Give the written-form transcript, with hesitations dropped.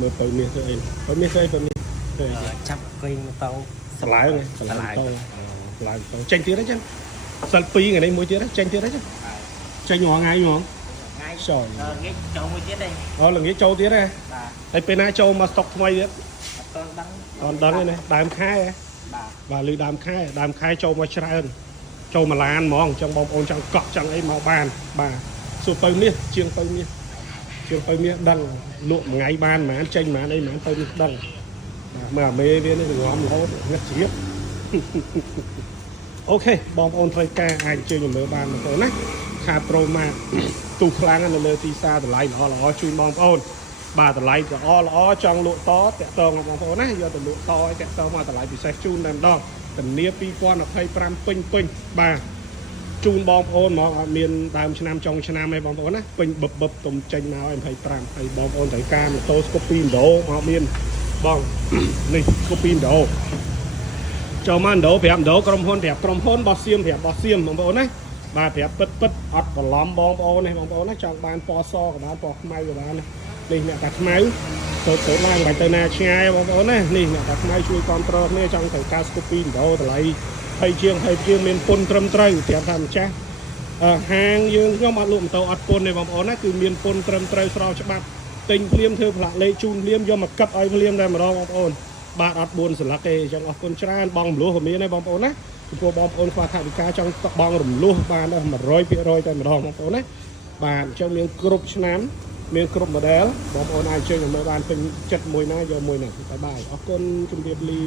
មើលទៅមាសធ្វើអីទៅមាសធ្វើអីទៅមាសធ្វើអី ចាប់កុយមកទៅ ឆ្លាយហ្នឹងឆ្លាយទៅឆ្លាយទៅចេញទៀតហ្នឹងចឹងសិល2ថ្ងៃនេះមួយទៀតចេញទៀតហ្នឹងចេញងថ្ងៃហ្មង ថ្ងៃ ចូល ងាយចូលមួយទៀតទេ អូល្ងាចចូលទៀតហ៎ បាទ ហើយពេលណាចូលមកស្តុកថ្មីទៀត អត់ដឹងអត់ដឹងទេណាដើមខែហ៎ បាទ បាទលឺដើមខែចូលមកច្រើនចូលមួយឡានហ្មងអញ្ចឹងបងប្អូនចង់កក់ចង់អីមកបានបាទសួរទៅមាសជាងទៅមាសដឹងលក់មួយថ្ងៃបានប៉ុន្មានចេញប៉ុន្មានអីប៉ុន្មានទៅមាសដឹងបាទមើលអាមេវានេះងំរហូតងឹតជ្រាប អូខេបងប្អូនត្រូវការអាចជើញមើលបានបងប្អូនណាខាតប្រូម៉ាទូខ្លាំងនៅលើទីផ្សារតម្លៃល្អជូនបងប្អូនបាទតម្លៃល្អចង់លក់តតាក់ទងបងប្អូនណាយកទៅលក់តឲ្យតាក់ទងមកតម្លៃពិសេសជូនតែម្ដងធានា2025ពេញបាទជូនបងប្អូនហ្មងអត់មានដើមឆ្នាំចុងឆ្នាំទេបងប្អូនណាពេញបឹបទុំចេញមកឲ្យ25ហើយបងប្អូនត្រូវការម៉ូតូស្គូពី2ដងមកមានបងនេះស្គូពី2ដងចូលមកដង5ដងក្រុមហ៊ុនប្រាប់ក្រុមហ៊ុនបោះសៀមប្រាប់បោះសៀមបងប្អូនណាបាទប្រាប់ពិតអត់បន្លំបងប្អូនណាបងប្អូនណាចង់បានពណ៌សក៏បានពណ៌ខ្មៅក៏បានណានេះអ្នកតាខ្មៅទៅឡើងបាច់ទៅណាឆ្ងាយបងប្អូនណានេះអ្នកតាខ្មៅជួយគ្រប់គ្រងគ្នាចង់ត្រូវការស្គូពី2ដងតម្លៃហើយជាងមានពុនត្រឹមត្រូវប្រាប់ថាម្ចាស់ហាងយើងខ្ញុំអត់លក់ម៉ូតូអត់ពុនទេបងប្អូនណាគឺមានពុនត្រឹមត្រូវស្របច្បាប់ទិញភ្លាមធ្វើផ្លាកលេខជូនភ្លាមយកមកកឹបឲ្យភ្លាមតែម្ដងបងប្អូនបាទអត់4សន្លឹកទេអញ្ចឹងអរគុណច្រើនបងរំលោះក៏មានដែរបងប្អូនណាចំពោះបងប្អូនខ្វះថវិកាចង់បងរំលោះបានដល់100%តែម្ដងបងប្អូនណាបាទអញ្ចឹងមានគ្រប់ឆ្នាំមានគ្រប់ model បងប្អូនអាចជើញមើលបានពេញចិត្តមួយណាយកមួយណាបាយបាយអរគុណជម្រាបលា